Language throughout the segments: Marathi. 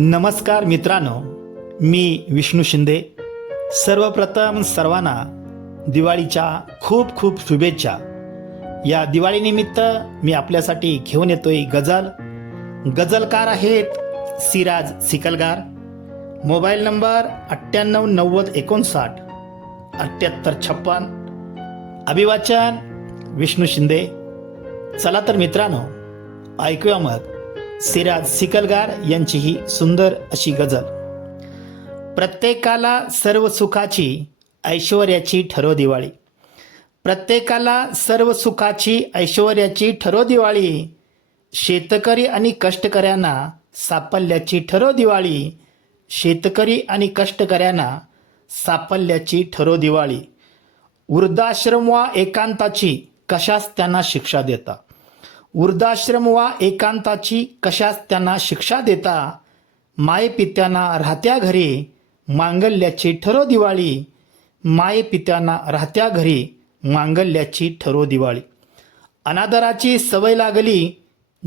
नमस्कार मित्रांनो, मी विष्णू शिंदे. सर्वप्रथम सर्वांना दिवाळीच्या खूप खूप शुभेच्छा. या दिवाळीनिमित्त मी आपल्यासाठी घेऊन येतोय गझलकार आहेत सिराज सिकलगार. मोबाईल नंबर 989059 अभिवाचन विष्णू शिंदे. चला तर मित्रांनो, ऐकूया मग सिराज सिकलगार यांची ही सुंदर अशी गझल. प्रत्येकाला सर्व सुखाची ऐश्वर्याची ठरो दिवाळी. प्रत्येकाला सर्व सुखाची ऐश्वर्याची ठरो दिवाळी. शेतकरी आणि कष्टकऱ्यांना सापल्याची ठरो दिवाळी. शेतकरी आणि कष्टकऱ्यांना सापल्याची ठरो दिवाळी. वृद्धाश्रम वा एकांताची कशास त्यांना शिक्षा देता. वृद्धाश्रम वा एकांताची कशास त्यांना शिक्षा देता. मायेपित्यांना राहत्या घरी मांगल्याची ठरो दिवाळी. मायेपित्यांना राहत्या घरी मांगल्याची ठरो दिवाळी. अनादराची सवय लागली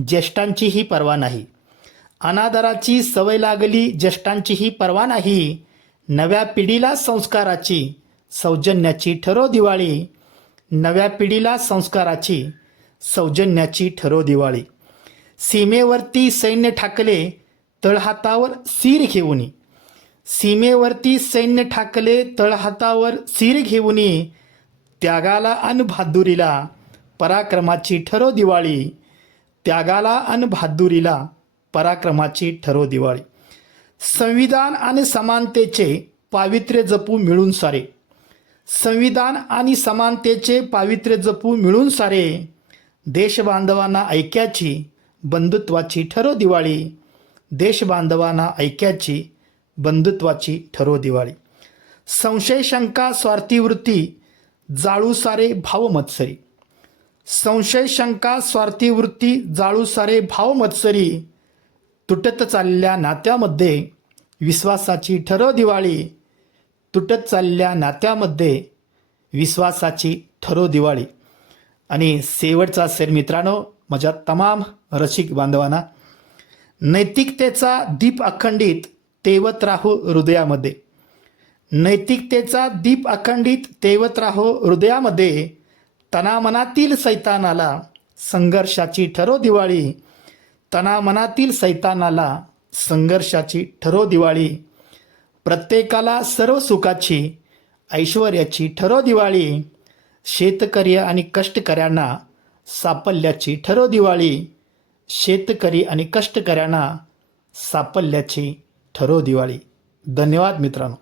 ज्येष्ठांचीही पर्वा नाही. अनादराची सवय लागली ज्येष्ठांचीही पर्वा नाही. नव्या पिढीला संस्काराची सौजन्याची ठरो दिवाळी. नव्या पिढीला संस्काराची सौजन्याची ठरो दिवाळी. सीमेवरती सैन्य ठाकले तळहातावर सीर घेऊनी. सीमेवरती सैन्य ठाकले तळहातावर सीर घेऊनी. त्यागाला अन बहादुरीला पराक्रमाची ठरो दिवाळी. त्यागाला अन बहादुरीला पराक्रमाची ठरो दिवाळी. संविधान आणि समानतेचे पावित्र्य जपू मिळून सारे. संविधान आणि समानतेचे पावित्र्य जपू मिळून सारे. देशबांधवांना ऐक्याची बंधुत्वाची ठरो दिवाळी. देशबांधवांना ऐक्याची बंधुत्वाची ठरो दिवाळी. संशय शंका स्वार्थी वृत्ती जाळू सारे भाव मत्सरी. संशय शंका स्वार्थी वृत्ती जाळू सारे भाव मत्सरी. तुटत चालल्या नात्यामध्ये विश्वासाची ठरो दिवाळी. तुटत चालल्या नात्यामध्ये विश्वासाची ठरो दिवाळी. आणि शेवटचा शेर मित्रांनो, माझ्या तमाम रसिक बांधवांना. नैतिकतेचा दीप अखंडित तेवत राहो हृदयामध्ये. नैतिकतेचा दीप अखंडित तेवत राहो हृदयामध्ये. तनामनातील सैतानाला संघर्षाची ठरो दिवाळी. तनामनातील सैतानाला संघर्षाची ठरो दिवाळी. प्रत्येकाला सर्व सुखाची ऐश्वर्याची ठरो दिवाळी. शेतकरी आणि कष्टकऱ्यांना सापल्याची ठरो दिवाळी. शेतकरी आणि कष्टकऱ्यांना सापल्याची ठरो दिवाळी. धन्यवाद मित्रांनो.